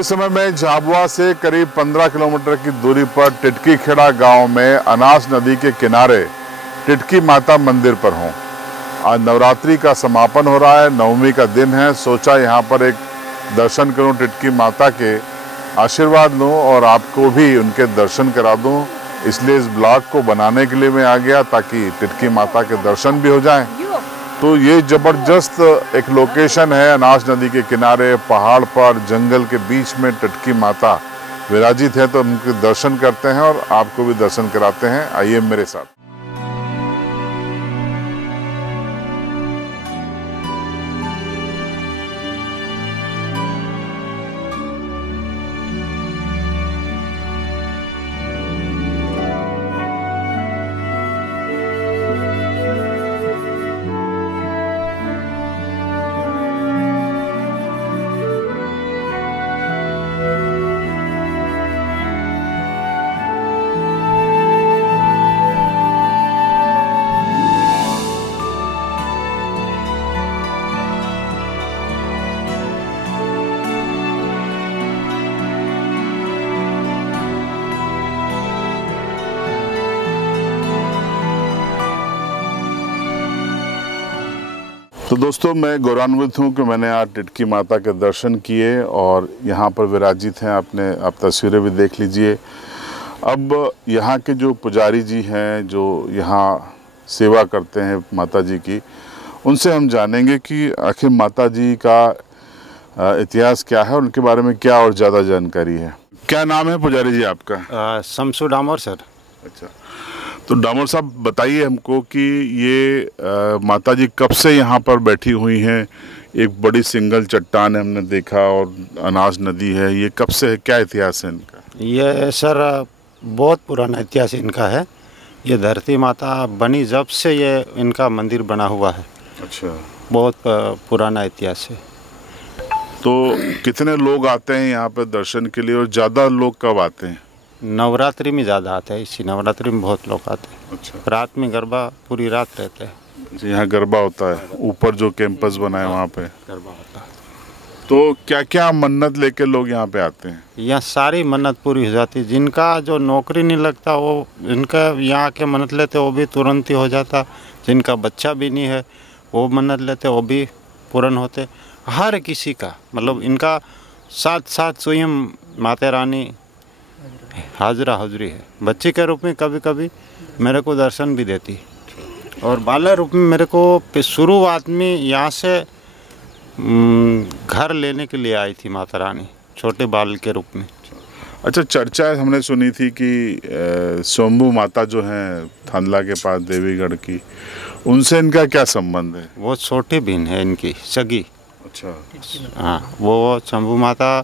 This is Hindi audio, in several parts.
इस समय मैं झाबुआ से करीब 15 किलोमीटर की दूरी पर टिटकी खेड़ा गांव में अनास नदी के किनारे टिटकी माता मंदिर पर हूं। आज नवरात्रि का समापन हो रहा है, नवमी का दिन है। सोचा यहां पर एक दर्शन करूं, टिटकी माता के आशीर्वाद लूं और आपको भी उनके दर्शन करा दूं। इसलिए इस ब्लॉग को बनाने के लिए मैं आ गया ताकि टिटकी माता के दर्शन भी हो जाएं। तो ये ज़बरदस्त एक लोकेशन है, अनास नदी के किनारे पहाड़ पर जंगल के बीच में टिटकी माता विराजित है। तो उनके दर्शन करते हैं और आपको भी दर्शन कराते हैं। आइए मेरे साथ। तो दोस्तों, मैं गौरवान्वित हूँ कि मैंने आज टिटकी माता के दर्शन किए और यहाँ पर विराजित हैं। आप तस्वीरें भी देख लीजिए। अब यहाँ के जो पुजारी जी हैं, जो यहाँ सेवा करते हैं माता जी की, उनसे हम जानेंगे कि आखिर माता जी का इतिहास क्या है, उनके बारे में क्या और ज़्यादा जानकारी है। क्या नाम है पुजारी जी आपका? शमसू डामोर सर। अच्छा, तो डामोर साहब बताइए हमको कि ये माता जी कब से यहाँ पर बैठी हुई हैं? एक बड़ी सिंगल चट्टान है हमने देखा और अनास नदी है, ये कब से है, क्या इतिहास है इनका? ये सर बहुत पुराना इतिहास इनका है। ये धरती माता बनी जब से ये इनका मंदिर बना हुआ है। अच्छा, बहुत पुराना इतिहास है। तो कितने लोग आते हैं यहाँ पर दर्शन के लिए और ज़्यादा लोग कब आते हैं? नवरात्रि में ज़्यादा आते हैं। इसी नवरात्रि में बहुत लोग आते हैं। अच्छा, रात में गरबा पूरी रात रहते हैं। यहाँ गरबा होता है, ऊपर जो कैंपस बना है वहाँ पे गरबा होता है। तो क्या क्या मन्नत लेके लोग यहाँ पे आते हैं? यहाँ सारी मन्नत पूरी हो जाती है। जिनका जो नौकरी नहीं लगता वो इनका यहाँ के मन्नत लेते वो भी तुरंत ही हो जाता। जिनका बच्चा भी नहीं है वो मन्नत लेते वो भी पूर्ण होते। हर किसी का मतलब इनका साथ साथ स्वयं माता रानी हाजरा हाजरी है। बच्चे के रूप में कभी कभी मेरे को दर्शन भी देती और बालक रूप में मेरे को शुरुआत में यहाँ से घर लेने के लिए आई थी माता रानी, छोटे बाल के रूप में। अच्छा, चर्चा हमने सुनी थी कि शंभू माता जो हैं थांदला के पास देवीगढ़ की, उनसे इनका क्या संबंध है? वो छोटी बहन है इनकी सगी। अच्छा, हाँ, वो शंभू माता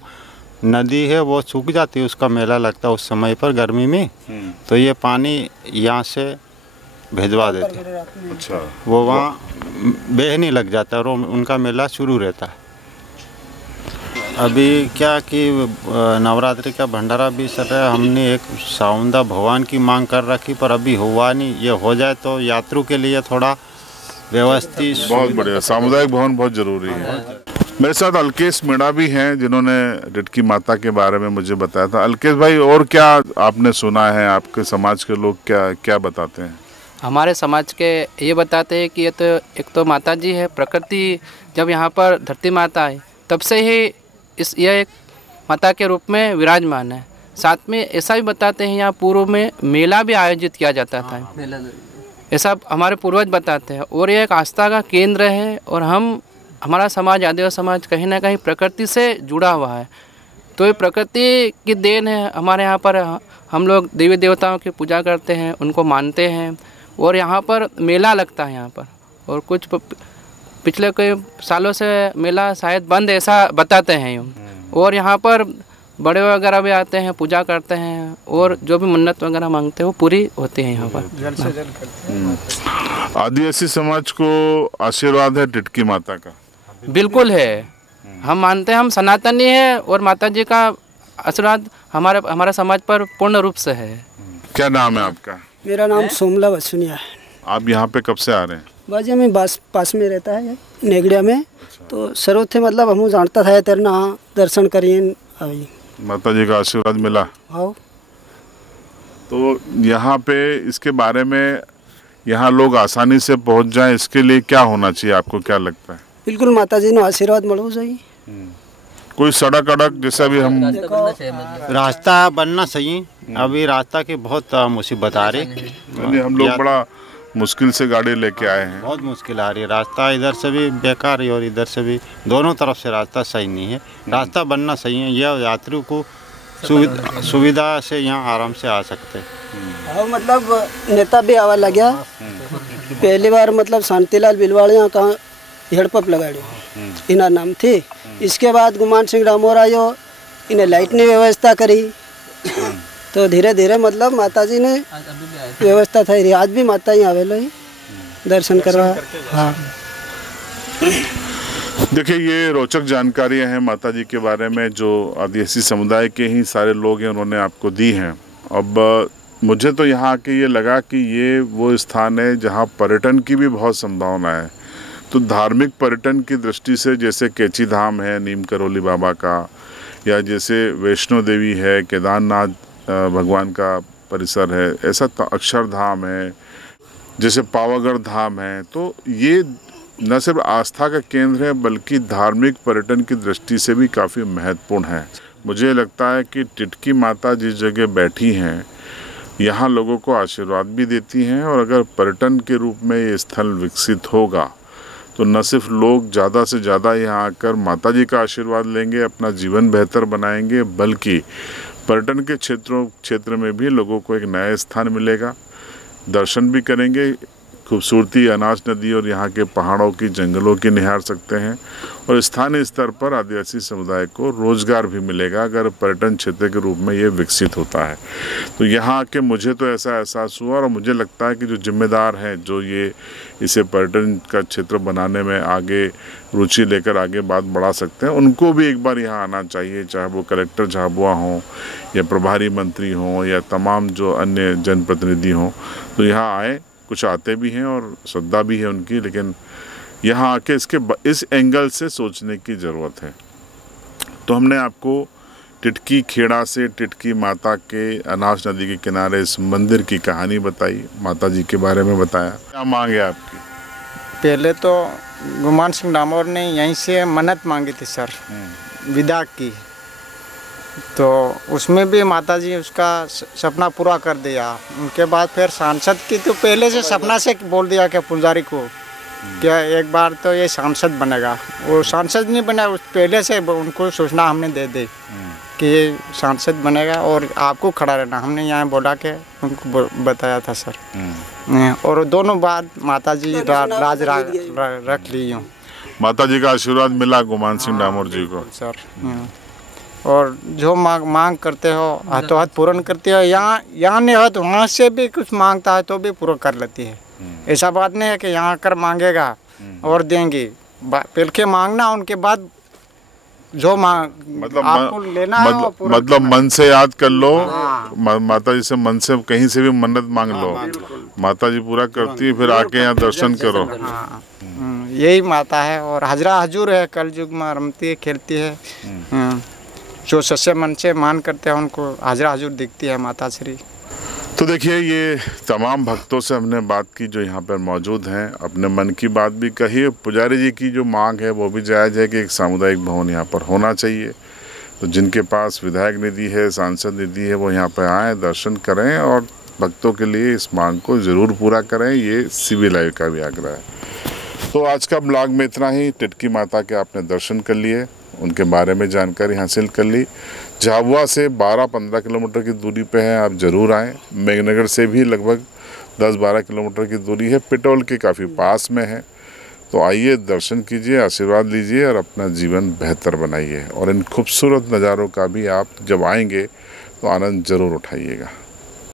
नदी है, वो सूख जाती है, उसका मेला लगता है उस समय पर गर्मी में, तो ये पानी यहाँ से भेजवा देते। अच्छा, वो वहाँ बहने लग जाता है और उनका मेला शुरू रहता है। अभी क्या कि नवरात्रि का भंडारा भी चल रहा है। हमने एक साउंदा भगवान की मांग कर रखी पर अभी हुआ नहीं। ये हो जाए तो यात्रियों के लिए थोड़ा व्यवस्थित। बहुत बढ़िया, सामुदायिक भवन बहुत जरूरी है। मेरे साथ अलकेश मीणा भी हैं जिन्होंने टिटकी माता के बारे में मुझे बताया था। अलकेश भाई, और क्या आपने सुना है? आपके समाज के लोग क्या क्या बताते हैं? हमारे समाज के ये बताते हैं कि ये तो एक तो माता जी है, प्रकृति जब यहाँ पर धरती माता है तब से ही यह एक माता के रूप में विराजमान है। साथ में ऐसा भी बताते हैं यहाँ पूर्व में मेला भी आयोजित किया जाता था, ऐसा हमारे पूर्वज बताते हैं। और ये एक आस्था का केंद्र है और हमारा समाज, आदिवासी समाज कहीं ना कहीं प्रकृति से जुड़ा हुआ है। तो ये प्रकृति की देन है। हमारे यहाँ पर हम लोग देवी देवताओं की पूजा करते हैं, उनको मानते हैं और यहाँ पर मेला लगता है यहाँ पर। और कुछ पिछले कई सालों से मेला शायद बंद, ऐसा बताते हैं यूँ। और यहाँ पर बड़े वगैरह भी आते हैं, पूजा करते हैं और जो भी मन्नत वगैरह मांगते हैं वो पूरी होती है यहाँ पर। जल से जल करते हैं। आदिवासी समाज को आशीर्वाद है टिटकी माता का? बिल्कुल है, हम मानते हैं, हम सनातनी है और माता जी का आशीर्वाद हमारे समाज पर पूर्ण रूप से है। क्या नाम है आपका? मेरा नाम सोमला बसुनिया है। आप यहाँ पे कब से आ रहे हैं? बाजे में पास में रहता है नेगड़िया में। तो सरो थे मतलब हम जानता था तेरना दर्शन करिए अभी माता जी का आशीर्वाद मिला। आओ तो यहाँ पे इसके बारे में यहाँ लोग आसानी से पहुँच जाएं, इसके लिए क्या होना चाहिए, आपको क्या लगता है? बिल्कुल माता जी ने आशीर्वाद मिलो चाहिए। कोई सड़क अड़क जैसा भी हम रास्ता बनना सही। अभी रास्ता की बहुत मुसीबत आ रही। यानी हम लोग बड़ा मुश्किल से गाड़ी लेके आए हैं। बहुत मुश्किल आ रही है। रास्ता इधर से भी बेकार है और इधर से भी, दोनों तरफ से रास्ता सही नहीं है। रास्ता बनना सही है, यह यात्रियों को सुविधा से यहाँ आराम से आ सकते हैं। हाँ मतलब नेता भी आवा लग गया। पहली बार मतलब शांतिलाल बिलवाड़िया का हेडपंप लगाड़े इना नाम थे। इसके बाद गुमान सिंह डामोर आयो, इन्हें लाइट ने व्यवस्था करी। तो धीरे धीरे मतलब माता जी ने व्यवस्था थी रही। आज भी माता ही आवे लो दर्शन करवा। हाँ देखिए, ये रोचक जानकारियां हैं माता जी के बारे में जो आदिवासी समुदाय के ही सारे लोग हैं उन्होंने आपको दी हैं। अब मुझे तो यहाँ आके ये लगा कि ये वो स्थान है जहाँ पर्यटन की भी बहुत संभावना है। तो धार्मिक पर्यटन की दृष्टि से जैसे कैची धाम है नीम करोली बाबा का, या जैसे वैष्णो देवी है, केदारनाथ भगवान का परिसर है, ऐसा अक्षरधाम है, जैसे पावागढ़ धाम है। तो ये न सिर्फ आस्था का केंद्र है बल्कि धार्मिक पर्यटन की दृष्टि से भी काफ़ी महत्वपूर्ण है। मुझे लगता है कि टिटकी माता जिस जगह बैठी हैं यहाँ लोगों को आशीर्वाद भी देती हैं, और अगर पर्यटन के रूप में ये स्थल विकसित होगा तो न सिर्फ लोग ज़्यादा से ज़्यादा यहाँ आकर माता जी का आशीर्वाद लेंगे, अपना जीवन बेहतर बनाएंगे, बल्कि पर्यटन के क्षेत्र में भी लोगों को एक नया स्थान मिलेगा, दर्शन भी करेंगे, खूबसूरती अनाज नदी और यहाँ के पहाड़ों की जंगलों की निहार सकते हैं, और स्थानीय स्तर पर आदिवासी समुदाय को रोजगार भी मिलेगा अगर पर्यटन क्षेत्र के रूप में ये विकसित होता है। तो यहाँ आके मुझे तो ऐसा एहसास हुआ, और मुझे लगता है कि जो जिम्मेदार हैं जो ये इसे पर्यटन का क्षेत्र बनाने में आगे रुचि लेकर आगे बात बढ़ा सकते हैं, उनको भी एक बार यहाँ आना चाहिए, चाहे वो कलेक्टर झाबुआ हों या प्रभारी मंत्री हों या तमाम जो अन्य जनप्रतिनिधि हों। तो यहाँ आए, कुछ आते भी हैं और श्रद्धा भी है उनकी, लेकिन यहाँ आके इस एंगल से सोचने की ज़रूरत है। तो हमने आपको टिटकी खेड़ा से टिटकी माता के अनास नदी के किनारे इस मंदिर की कहानी बताई, माता जी के बारे में बताया। क्या मांग है आपकी? पहले तो गुमान सिंह डामोर ने यहीं से मन्नत मांगी थी सर, विदा की, तो उसमें भी माता जी उसका सपना पूरा कर दिया। उनके बाद फिर सांसद की तो पहले से सपना से बोल दिया कि पुजारी को क्या एक बार तो ये सांसद बनेगा। वो सांसद नहीं बना, उस पहले से उनको सूचना हमने दे दी कि ये सांसद बनेगा और आपको खड़ा रहना, हमने यहाँ बोला के उनको बताया था सर। और दोनों बार माता जी राज रख ली हूँ। माता जी का आशीर्वाद मिला गुमान सिंह डामोर जी को सर। और जो मांग करते हो हाथों हाथ पूर्ण करती हो। यहाँ नहीं हो तो वहाँ से भी कुछ मांगता है तो भी पूरा कर लेती है। ऐसा बात नहीं है कि यहाँ आकर मांगेगा और देंगे, पहले के मांगना, उनके बाद जो मतलब आपको लेना है वो पूरा मतलब मन से याद कर लो। माता जी से मन से कहीं से भी मन्नत मांग लो, माता जी पूरा करती है। फिर आके यहाँ दर्शन करो। यही माता है और हजरा हजूर है, कल युग में रमती है, खेलती है। जो सच्चे मन से मान करते हैं उनको हाजरा हजूर दिखती है माता श्री। तो देखिए, ये तमाम भक्तों से हमने बात की जो यहाँ पर मौजूद हैं, अपने मन की बात भी कही। पुजारी जी की जो मांग है वो भी जायज़ है कि एक सामुदायिक भवन यहाँ पर होना चाहिए। तो जिनके पास विधायक निधि है, सांसद निधि है, वो यहाँ पर आएँ, दर्शन करें और भक्तों के लिए इस मांग को ज़रूर पूरा करें। ये CB लाइव का भी आग्रह है। तो आज का ब्लॉग में इतना ही। टिटकी माता के आपने दर्शन कर लिए, उनके बारे में जानकारी हासिल कर ली। झाबुआ से 12-15 किलोमीटर की दूरी पे है, आप ज़रूर आएँ। मेघनगर से भी लगभग 10-12 किलोमीटर की दूरी है, पिटौल के काफ़ी पास में है। तो आइए, दर्शन कीजिए, आशीर्वाद लीजिए और अपना जीवन बेहतर बनाइए। और इन खूबसूरत नज़ारों का भी आप जब आएंगे तो आनंद ज़रूर उठाइएगा।